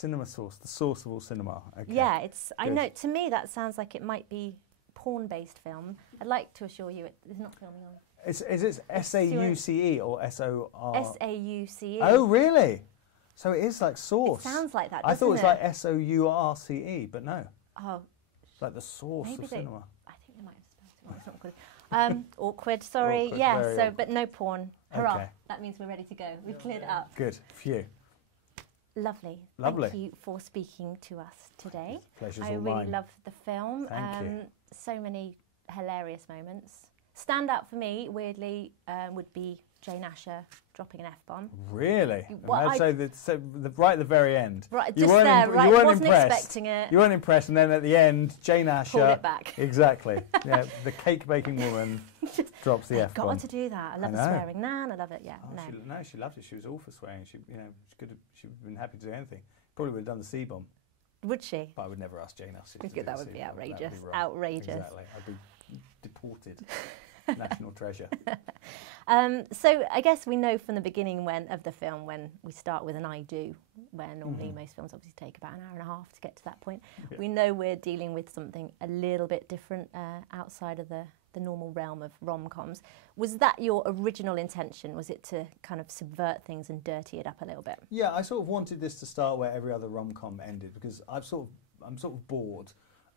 Cinema source, the source of all cinema. Okay. Yeah, it's. I know. To me, that sounds like it might be porn-based film. I'd like to assure you, it's not filming on. Is it SAUCE or SOR? SAUCE. Oh, really? So it is like source. It sounds like that. I thought it was like SOURCE, but no. Oh, it's like the source of cinema. I think they might have spelled it wrong. It's not good. Awkward. Sorry. Awkward, yeah. So, awkward. but no porn. Hurrah! Okay. That means we're ready to go. We've cleared it up. Good. Phew. Lovely. Lovely. Thank you for speaking to us today. Pleasure's I all really mine. loved the film. Thank you. So many hilarious moments. Stand out for me, weirdly, would be Jane Asher dropping an F-bomb. Really? Well, right at the very end. Right, you just weren't there, right? You weren't Wasn't impressed. expecting it. You weren't impressed, and then at the end, Jane Asher... Pulled it back. Exactly. Yeah, the cake-baking woman drops the F-bomb. Got her to do that. I love the swearing. Nah, I love it, yeah. Oh, she loved it. She was all for swearing. She would have been happy to do anything. Probably would have done the C-bomb. Would she? But I would never ask Jane Asher to do That the would be C-bomb. outrageous. That'd be Outrageous. Exactly. I'd be deported. National treasure. So I guess we know from the beginning of the film when we start with an I do, where normally most films obviously take about an hour and a half to get to that point. Yeah. We know we're dealing with something a little bit different outside of the normal realm of rom-coms. Was that your original intention? Was it to kind of subvert things and dirty it up a little bit? Yeah, I sort of wanted this to start where every other rom-com ended, because I'm sort of bored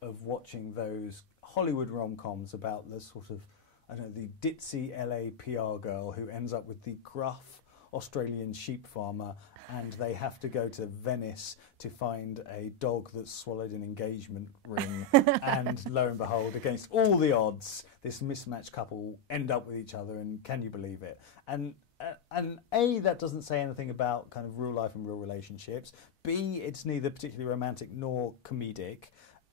of watching those Hollywood rom-coms about the sort of, I don't know, the ditzy LA PR girl who ends up with the gruff Australian sheep farmer, and they have to go to Venice to find a dog that's swallowed an engagement ring, and lo and behold, against all the odds, this mismatched couple end up with each other, and can you believe it? And A, that doesn't say anything about kind of real life and real relationships. B, it's neither particularly romantic nor comedic.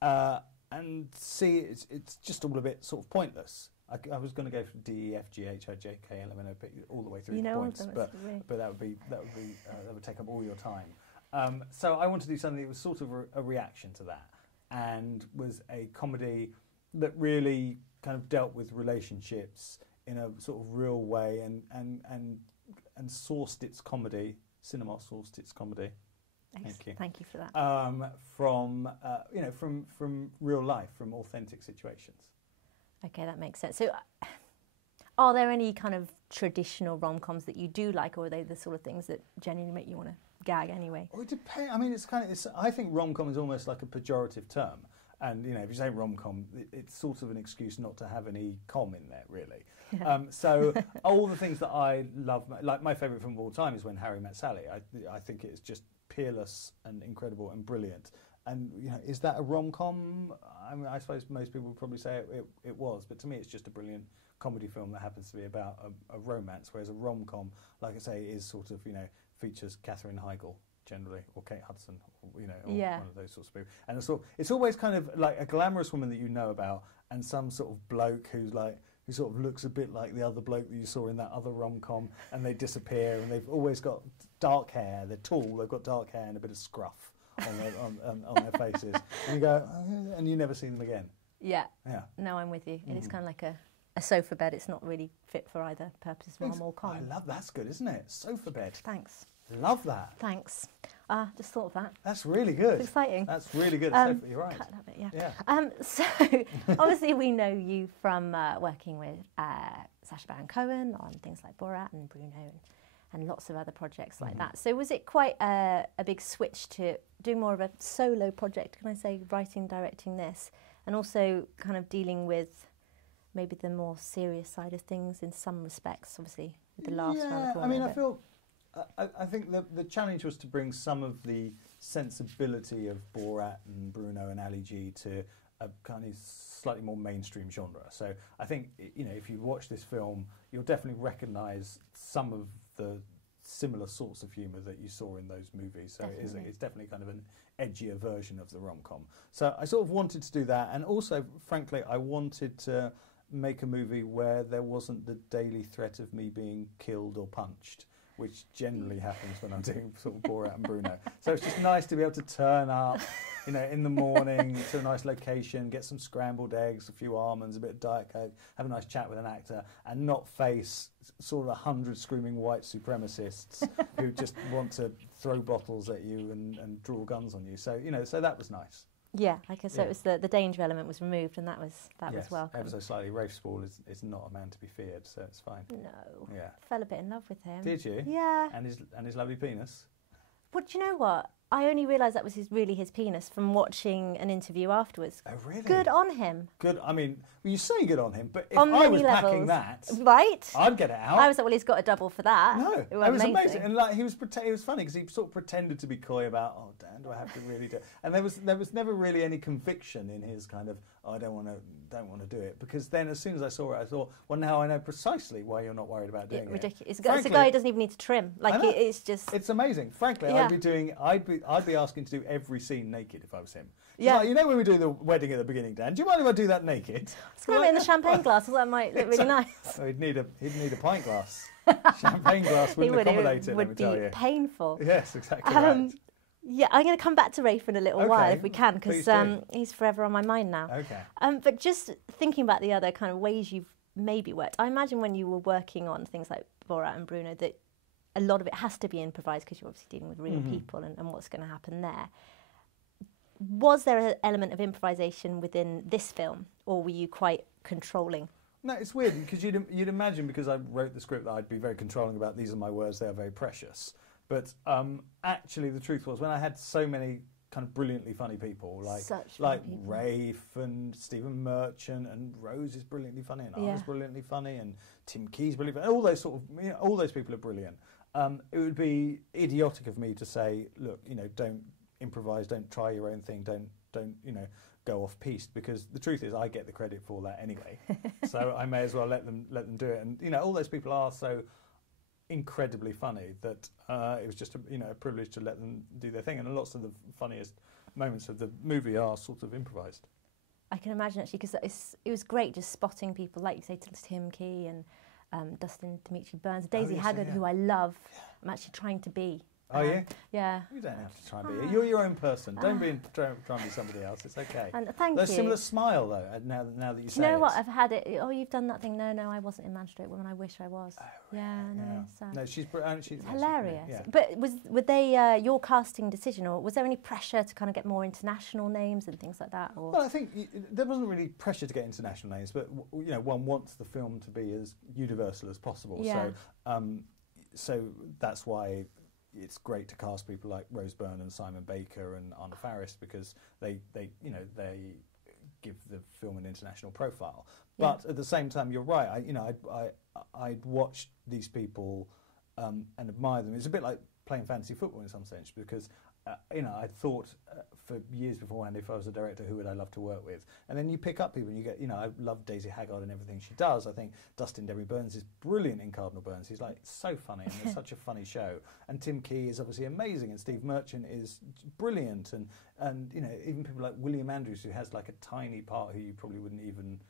And C, it's just all a bit sort of pointless. I was going to go for D, E, F, G, H, I, J, K, L, M, N, O, P, all the way through the points, but that would take up all your time. So I wanted to do something that was sort of a reaction to that, and was a comedy that really kind of dealt with relationships in a sort of real way, and sourced its comedy. Cinema sourced its comedy. Thank you for that. From real life, from authentic situations. Okay, that makes sense. So, are there any kind of traditional rom-coms that you do like, or are they the sort of things that genuinely make you want to gag anyway? Well, it depends. I mean, I think rom-com is almost like a pejorative term, and if you say rom-com, it's sort of an excuse not to have any com in there, really. Yeah. So all the things that I love, like my favourite film of all time is When Harry Met Sally. I think it's just peerless and incredible and brilliant. And is that a rom-com? I mean, I suppose most people would probably say it was, but to me, it's just a brilliant comedy film that happens to be about a romance. Whereas a rom-com, like I say, is sort of features Katherine Heigl generally, or Kate Hudson, or one of those sorts of people. And it's always kind of like a glamorous woman that you know about, and some sort of bloke who sort of looks a bit like the other bloke that you saw in that other rom-com, and they disappear, and they've always got dark hair. They're tall. They've got dark hair and a bit of scruff on their faces, and you go, and you never see them again. Yeah. No, I'm with you. It is kind of like a sofa bed. It's not really fit for either purpose, rom or com. I love that's good, isn't it? Sofa bed. Thanks. Love that. Thanks. Just thought of that. That's really good. It's exciting. That's really good. Sofa, you're right. Cut that bit, yeah. So obviously we know you from working with Sasha Baron Cohen on things like Borat and Bruno and lots of other projects like that. So was it quite a big switch to do more of a solo project, can I say, writing, directing this, and also kind of dealing with maybe the more serious side of things in some respects, obviously, with the laughs around the corner? I mean, I think the challenge was to bring some of the sensibility of Borat and Bruno and Ali G to a kind of slightly more mainstream genre. So I think, if you watch this film, you'll definitely recognise some of the similar sorts of humour that you saw in those movies. So it's definitely kind of an edgier version of the rom-com. So I sort of wanted to do that, and also, frankly, I wanted to make a movie where there wasn't the daily threat of me being killed or punched, which generally happens when I'm doing sort of Borat and Bruno. So it's just nice to be able to turn up, you know, in the morning to a nice location, get some scrambled eggs, a few almonds, a bit of Diet Coke, have a nice chat with an actor, and not face sort of 100 screaming white supremacists who just want to throw bottles at you and draw guns on you. So, you know, so that was nice. Yeah, like I said, it was the danger element was removed, and that was welcome. Ever so slightly. Rafe Spall is not a man to be feared, so it's fine. No. Yeah. Fell a bit in love with him. Did you? Yeah. And his lovely penis. But do you know what? I only realised that was really his penis from watching an interview afterwards. Oh, really? Good on him. Good. I mean, well, you say good on him, but if on I was levels, packing that, right? I'd get it out. I was like, well, he's got a double for that. No, it was amazing. And like he was funny because he sort of pretended to be coy about, oh, Dan, do I have to really do it? And there was never really any conviction in his kind of, oh, I don't want to do it, because then as soon as I saw it, I thought, well, now I know precisely why you're not worried about doing it. Ridiculous. It's a guy who doesn't even need to trim. Like it's just. It's amazing. Frankly, yeah. I'd be asking to do every scene naked if I was him. Yeah. Like, you know when we do the wedding at the beginning, Dan? Do you mind if I do that naked? It's going to be in the champagne glass. That might look really nice. Oh, he'd need a pint glass. Champagne glass wouldn't accommodate it. It would be painful. Yes, exactly right. Yeah, I'm going to come back to Rafe in a little while if we can, because he's forever on my mind now. Okay. But just thinking about the other kind of ways you've maybe worked, I imagine when you were working on things like Borat and Bruno that a lot of it has to be improvised because you're obviously dealing with real people and what's going to happen there. Was there an element of improvisation within this film, or were you quite controlling? No, it's weird because you'd imagine, because I wrote the script, that I'd be very controlling about these are my words, they are very precious. But actually, the truth was, when I had so many kind of brilliantly funny people, like Rafe and Stephen Merchant and Rose is brilliantly funny, and I was brilliantly funny, and Tim Key's brilliantly funny. All those all those people are brilliant. It would be idiotic of me to say, look, you know, don't improvise, don't try your own thing, don't you know, go off piste, because the truth is I get the credit for that anyway. So I may as well let them do it. And you know, all those people are so incredibly funny that it was just a privilege to let them do their thing. And lots of the funniest moments of the movie are sort of improvised. I can imagine, actually, because it was great just spotting people, like you say, Tim Key and Dustin Dimitri Burns, Daisy Haggard, who I love. I'm actually trying to be. Oh, yeah? Yeah. You don't have to try and be. You're your own person. Don't try and be somebody else. It's okay. And thank you. Similar smile, though, now that you say it. You know what? I've had it. Oh, you've done that thing. No, I wasn't in Magistrate Woman. I wish I was. Oh, yeah, no. No, she's hilarious. Yeah. But were they your casting decision, or was there any pressure to kind of get more international names and things like that? Or? Well, I think there wasn't really pressure to get international names, but you know, one wants the film to be as universal as possible. Yeah. So that's why it's great to cast people like Rose Byrne and Simon Baker and Anna Faris, because they give the film an international profile. Yeah. But at the same time, you're right. I'd watched these people and admire them. It's a bit like playing fantasy football in some sense, because I thought for years beforehand, if I was a director, who would I love to work with? And then you pick up people and you get, I love Daisy Haggard and everything she does. I think Dustin Dimitri Burns is brilliant in Cardinal Burns. He's like so funny, and it's such a funny show. And Tim Key is obviously amazing, and Steve Merchant is brilliant, and even people like William Andrews, who has like a tiny part who you probably wouldn't even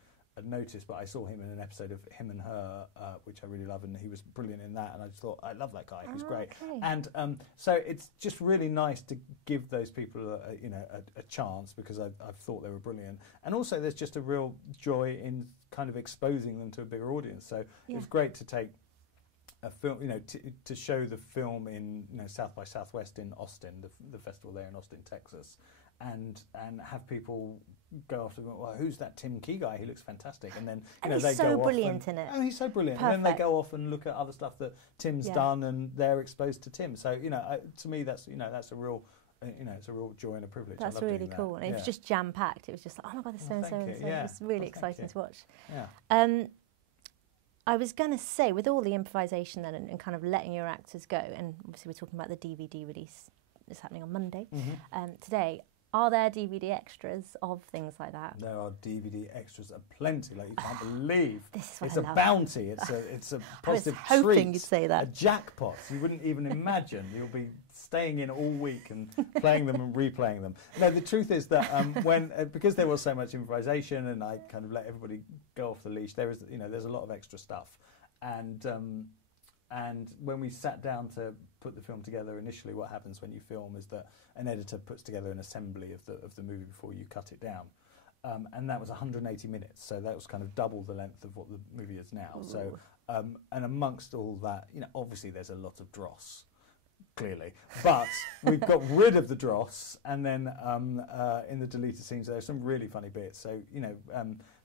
noticed, but I saw him in an episode of Him and Her, which I really love, and he was brilliant in that, and I just thought, I love that guy, he's great. Okay. And so it's just really nice to give those people a chance, because I've thought they were brilliant, and also there's just a real joy in kind of exposing them to a bigger audience. So it was great to take a film, to show the film in South by Southwest in Austin, the festival there in Austin, Texas, and have people go after, well, who's that Tim Key guy? He looks fantastic. And then he's they so go brilliant off in it. Oh, he's so brilliant. Perfect. And then they go off and look at other stuff that Tim's done, and they're exposed to Tim. So to me, that's a real. It's a real joy and a privilege. That's really cool. And it was just jam packed. It was just like, oh my God, there's so and so and so. It was really exciting to watch. Yeah. I was going to say, with all the improvisation then and kind of letting your actors go, and obviously we're talking about the DVD release, it's happening on Monday, today. Are there DVD extras of things like that? There are DVD extras aplenty, like you can't believe. This is what it's I love. A bounty. It's a positive I was hoping treat. You'd say that. A jackpot. You wouldn't even imagine. You'll be staying in all week and playing them and replaying them. No, the truth is that because there was so much improvisation, and I kind of let everybody go off the leash, there's a lot of extra stuff, and And when we sat down to put the film together initially, what happens when you film is that an editor puts together an assembly of the movie before you cut it down. And that was 180 minutes, so that was kind of double the length of what the movie is now. Ooh. So, and amongst all that, you know, obviously there's a lot of dross, clearly, but we've got rid of the dross, and then in the deleted scenes there are some really funny bits. So, you know,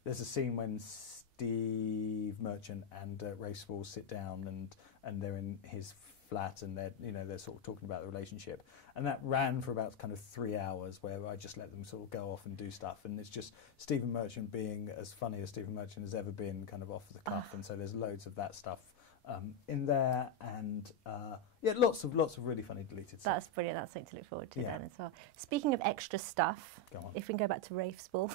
there's a scene when Steve Merchant and Rafe Spall sit down, and they're in his flat, and they're sort of talking about the relationship, and that ran for about kind of 3 hours, where I just let them sort of go off and do stuff, and it's just Stephen Merchant being as funny as Stephen Merchant has ever been, kind of off the cuff, and so there's loads of that stuff in there, and yeah, lots of really funny deleted stuff. That's brilliant. That's something to look forward to then as well. Speaking of extra stuff, if we can go back to Rafe Spall,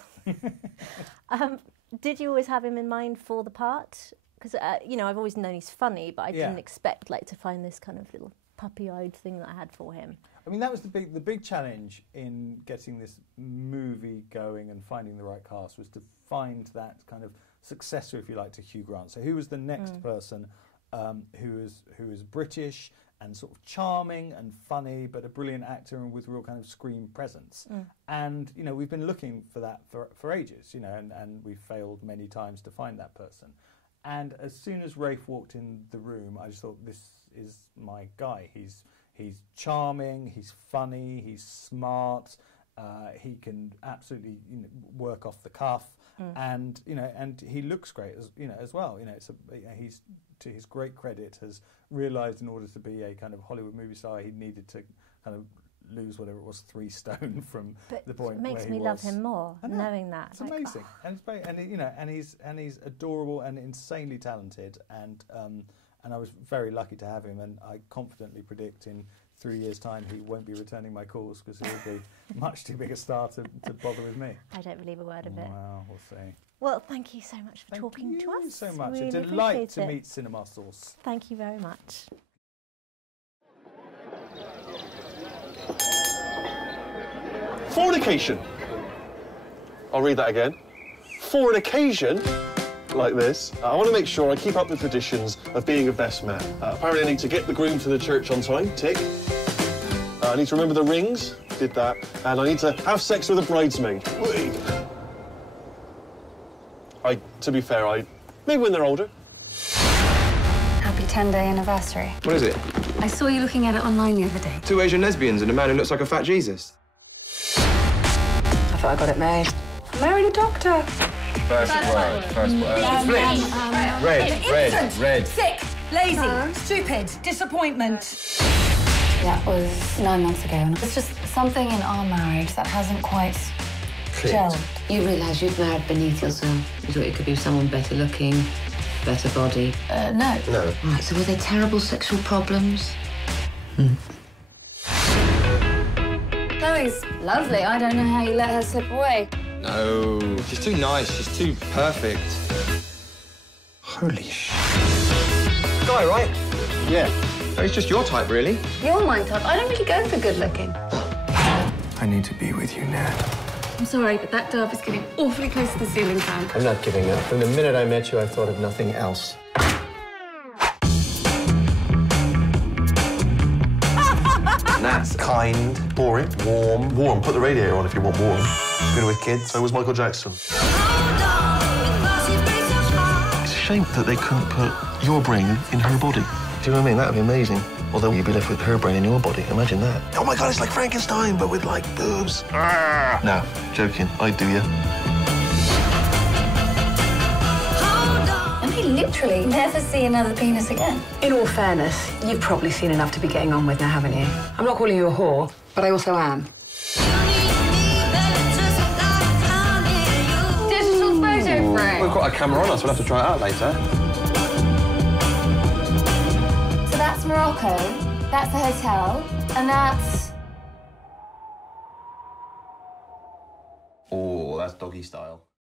did you always have him in mind for the part? Because you know, I've always known he's funny, but I didn't expect to find this kind of little puppy-eyed thing that I had for him. I mean, that was the big challenge in getting this movie going and finding the right cast, was to find that kind of successor, if you like, to Hugh Grant. So who was the next person who is British and sort of charming and funny, but a brilliant actor and with real kind of screen presence. And, you know, we've been looking for that for ages, you know, and we've failed many times to find that person. And as soon as Rafe walked in the room, I just thought, this is my guy. He's charming, he's funny, he's smart, he can absolutely, you know, work off the cuff, and, you know, and he looks great as well. You know, he's, to his great credit, has realised in order to be a kind of Hollywood movie star, he needed to kind of lose whatever it was, 3 stone from the point where he was. It makes me love him more, knowing that. It's amazing, and he's adorable and insanely talented, and I was very lucky to have him, and I confidently predict in 3 years' time he won't be returning my calls, because he'll be much too big a star to bother with me. I don't believe a word of it. Well, we'll see. Well, thank you so much for talking to us. Thank you so much. Really a delight to meet Cinema Source. Thank you very much. Fornication. I'll read that again. For an occasion like this, I want to make sure I keep up the traditions of being a best man. Apparently I need to get the groom to the church on time, tick. I need to remember the rings, did that. And I need to have sex with a bridesmaid. To be fair, maybe when they're older. Happy 10-day anniversary. What is it? I saw you looking at it online the other day. 2 Asian lesbians and a man who looks like a fat Jesus. I thought I got it made. I married a doctor. First word. Red. Sick, lazy, stupid, disappointment. That was 9 months ago, and it's just something in our marriage that hasn't quite gelled. You realise you've married beneath yourself. You thought you could be someone better looking, better body. No. No. Right, so were they terrible sexual problems? Chloe's lovely. I don't know how you let her slip away. No, she's too nice. She's too perfect. Holy sh... Guy, right? Yeah. No, he's just your type, really. You're my type. I don't really go for good looking. I need to be with you now. I'm sorry, but that dove is getting awfully close to the ceiling fan. I'm not giving up. From the minute I met you, I thought of nothing else. That's Kind. Boring. Warm. Warm. Put the radiator on if you want warm. Good with kids. So was Michael Jackson. It's a shame that they couldn't put your brain in her body. Do you know what I mean? That would be amazing. Although you'd be left with her brain in your body. Imagine that. Oh my God, it's like Frankenstein, but with like boobs. No, joking. I'd do you. I may literally never see another penis again. In all fairness, you've probably seen enough to be getting on with now, haven't you? I'm not calling you a whore, but I also am. Digital photo frame. We've got a camera on us. We'll have to try it out later. So that's Morocco, that's the hotel, and that's... Oh, that's doggy style.